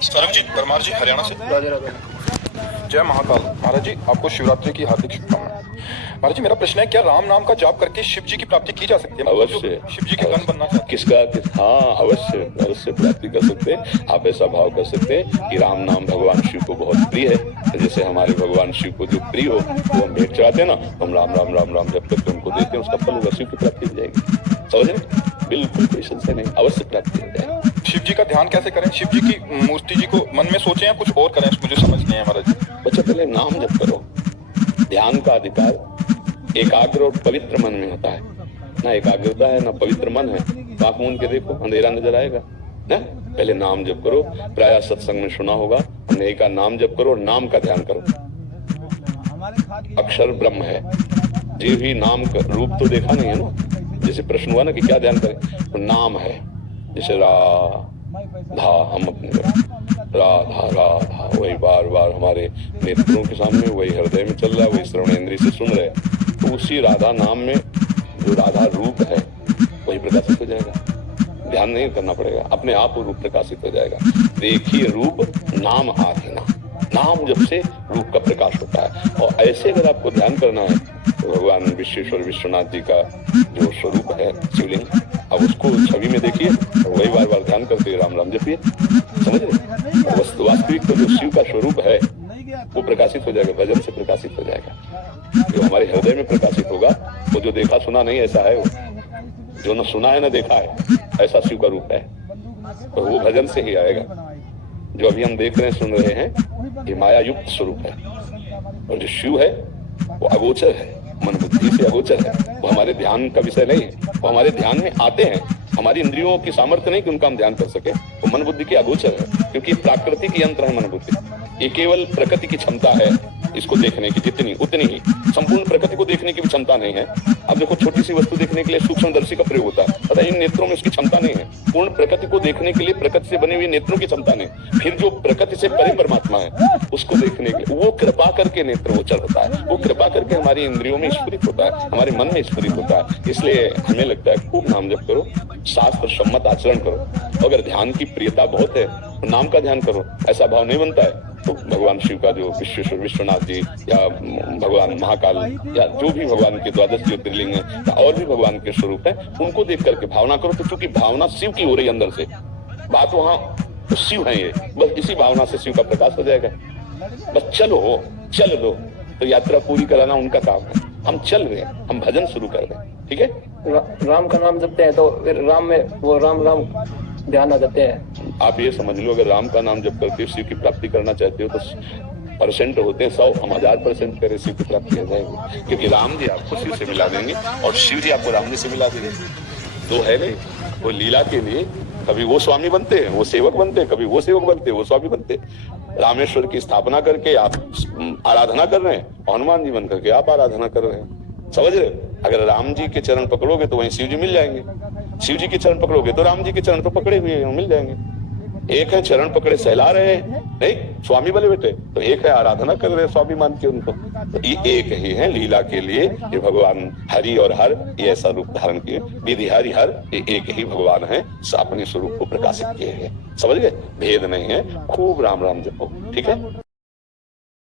सरबजीत परमार जी, हरियाणा से। राधे राधे। जय महाकाल। महाराज जी, आपको शिवरात्रि की हार्दिक शुभकामनाएं। महाराज जी, मेरा प्रश्न है, क्या राम नाम का जाप करके शिव जी की प्राप्ति की जा सकती है? अवश्य। शिव जी के गण बनना चाहते हाँ, अवश्य अवश्य प्राप्ति कर सकते हैं। आप ऐसा भाव कर सकते हैं कि राम नाम भगवान शिव को बहुत प्रिय है। जैसे हमारे भगवान शिव को जो प्रिय हो वो हम भेंट चढ़ाते हैं ना, हम राम राम राम राम जब तक उनको देते हैं, उसका फल होगा, शिव की प्राप्ति हो जाएगी। समझ रहे? बिल्कुल कोई संशय नहीं, अवश्य प्राप्ति हो जाएगी। शिव जी का ध्यान कैसे करें? शिव जी की मूर्ति जी को मन में सोचें या कुछ और करें? मुझे समझ नहीं है महाराज जी। बच्चा, पहले नाम जप करो। ध्यान का अधिकार एकाग्र और पवित्र मन में होता है। ना एकाग्रता है ना पवित्र मन है, आंख मूंद के देखो, अंधेरा नजर आएगा ना। पहले नाम जप करो। प्राय सत्संग में सुना होगा, हमने कहा नाम जप करो और नाम का ध्यान करो। अक्षर ब्रह्म है। जी भी नाम का रूप तो देखा नहीं है ना। जैसे प्रश्न हुआ ना कि क्या ध्यान करें, तो नाम है। जैसे राधा, हम अपने राधा राधा वही बार बार हमारे नेत्रों के सामने, वही हृदय में चल रहा है, वही श्रवण इंद्रिय से सुन रहे। तो उसी राधा नाम में जो राधा रूप है वही प्रकाशित हो जाएगा। ध्यान नहीं करना पड़ेगा, अपने आप वो रूप प्रकाशित हो जाएगा। देखिए रूप नाम आधीना, नाम जब से रूप का प्रकाश होता है। और ऐसे अगर आपको ध्यान करना है तो भगवान विश्वेश्वर विश्वनाथ जी का जो स्वरूप है शिवलिंग, अब उसको छवि में देखिए और वही बार बार ध्यान करते राम राम जपिए। समझ रहे? वास्तविक तो जो शिव का स्वरूप है वो प्रकाशित हो जाएगा, भजन से प्रकाशित हो जाएगा। जो हमारे हृदय में प्रकाशित होगा वो जो देखा सुना नहीं ऐसा है, वो जो न सुना है न देखा है, ऐसा शिव का रूप है। तो वो भजन से ही आएगा। जो अभी हम देख रहे हैं, सुन रहे हैं, ये माया युक्त स्वरूप है। और जो शिव है वो अगोचर है, मन बुद्धि से अगोचर है। वो हमारे ध्यान का विषय नहीं है, वो हमारे ध्यान में आते हैं। हमारी इंद्रियों की सामर्थ्य नहीं कि उनका हम ध्यान कर सके, वो मन बुद्धि के अगोचर है। क्योंकि प्राकृतिक यंत्र है मन बुद्धि, ये केवल प्रकृति की क्षमता है इसको देखने की, जितनी उतनी ही। संपूर्ण प्रकृति को देखने की भी क्षमता नहीं है। अब देखो, छोटी सी वस्तु देखने के लिए सूक्ष्मदर्शी का प्रयोग होता है, पता है इन नेत्रों में उसकी क्षमता नहीं है। पूर्ण प्रकृति को देखने के लिए प्रकृति से बने हुए नेत्रों की क्षमता नहीं। फिर जो प्रकृति से परे परमात्मा है उसको देखने के लिए वो कृपा करके नेत्र गोचर होता है, वो कृपा करके हमारी इंद्रियों में स्फुरित होता है, हमारे मन में स्फुरित होता है। इसलिए हमें लगता है खूब नाम जप करो, शास्त्र सम्मत आचरण करो। अगर ध्यान की प्रियता बहुत है तो नाम का ध्यान करो। ऐसा भाव नहीं बनता है तो भगवान शिव का जो विश्वेश्वर विश्वनाथ जी या भगवान महाकाल या जो भी भगवान के द्वादश ज्योतिर्लिंग है या और भी भगवान के स्वरूप है, उनको देख करके भावना करो। तो चूंकि भावना शिव की हो रही अंदर से, बात वहां तो शिव है, ये बस इसी भावना से शिव का प्रकाश हो जाएगा। बस चल दो तो यात्रा पूरी कराना उनका काम है। हम चल रहे हैं, हम भजन शुरू कर रहे हैं। ठीक है? राम का नाम जपते हैं तो फिर राम में वो राम राम ध्यान आ जाते हैं। आप ये समझ लो, अगर राम का नाम जप करके शिव की प्राप्ति करना चाहते हो तो परसेंट होते हैं 100, हम 1000% करें शिव की प्राप्ति हो जाएगी। क्योंकि राम जी आपको शिव से मिला देंगे और शिव जी आपको राम जी से मिला देंगे। तो है नहीं, वो लीला के लिए कभी वो स्वामी बनते हैं, वो सेवक बनते हैं, कभी वो सेवक बनते हैं, वो स्वामी बनते हैं। रामेश्वर की स्थापना करके आप आराधना कर रहे हैं, हनुमान जी बन करके आप आराधना कर रहे हैं। समझ रहे? अगर राम जी के चरण पकड़ोगे तो वहीं शिव जी मिल जाएंगे, शिव जी के चरण पकड़ोगे तो राम जी के चरण तो पकड़े हुए हैं, मिल जाएंगे। एक है चरण पकड़े सहला रहे हैं, नहीं स्वामी बने बेटे, तो एक है आराधना कर रहे हैं स्वामी मान के उनको। तो ये एक ही है लीला के लिए। ये भगवान हरि और हर ये ऐसा रूप धारण किए, विधि हरि हर ये एक ही भगवान है, अपने स्वरूप को प्रकाशित किए हैं। समझ गए? भेद नहीं है। खूब राम राम जपो। ठीक है?